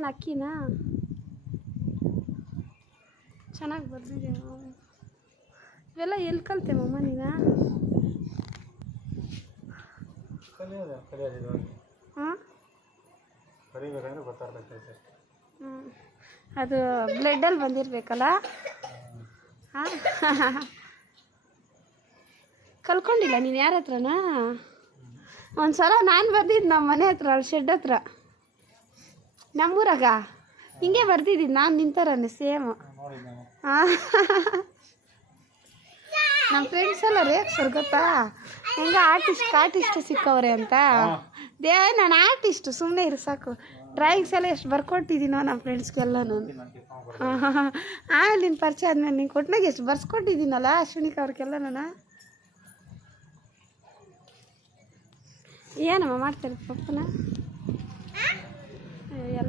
ಏನು ಅಕ್ಕಿನಾ ಚೆನ್ನಾಗಿ ಬರ್ದಿದೆ. ಇವೆಲ್ಲ ಎಲ್ಲಿ ಕಲಿತೆ ಮಮ್ಮ ನೀನು? ಹಾಂ ಅದು ಬ್ಲಡ್ಡಲ್ಲಿ ಬಂದಿರಬೇಕಲ್ಲ. ಹಾಂ ಕಲ್ಕೊಂಡಿಲ್ಲ ನೀನು ಯಾರ ಹತ್ರನಾ? ಒಂದು ಸಲ ನಾನು ಬರ್ದಿದ್ದು ನಮ್ಮ ಮನೆ ಹತ್ರ ಅಲ್ಲಿ ಶೆಡ್ ಹತ್ರ ನಮ್ಮೂರಾಗ ಹಿಂಗೆ ಬರ್ದಿದ್ದೀನಿ ನಾನು ನಿಂತಾರನೆ ಸೇಮು. ಹಾಂ ನಮ್ಮ ಫ್ರೆಂಡ್ಸ್ ಎಲ್ಲ ರೇಕ್ಸರ್ ಗೊತ್ತಾ ಹೆಂಗ ಆರ್ಟಿಸ್ಟ್ ಸಿಕ್ಕವ್ರೆ ಅಂತ. ನಾನು ಆರ್ಟಿಸ್ಟು ಸುಮ್ಮನೆ ಇರು ಸಾಕು. ಡ್ರಾಯಿಂಗ್ಸ್ ಎಲ್ಲ ಎಷ್ಟು ಬರ್ಕೊಟ್ಟಿದ್ದೀನೋ ನಮ್ಮ ಫ್ರೆಂಡ್ಸ್ಗೆಲ್ಲನೂ. ಆಮೇಲೆ ನಿನ್ನ ಪರಿಚಯ ಆದಮೇಲೆ ನೀನು ಕೊಟ್ಟನಾಗ ಎಷ್ಟು ಬರ್ಸ್ಕೊಟ್ಟಿದ್ದೀನಲ್ಲ ಅಶ್ವಿನಿಕ ಅವ್ರಿಗೆಲ್ಲನೂ. ಏನಮ್ಮ ಮಾಡ್ತಾರೆ ಪಪ್ಪನ ಎಲ್ಲ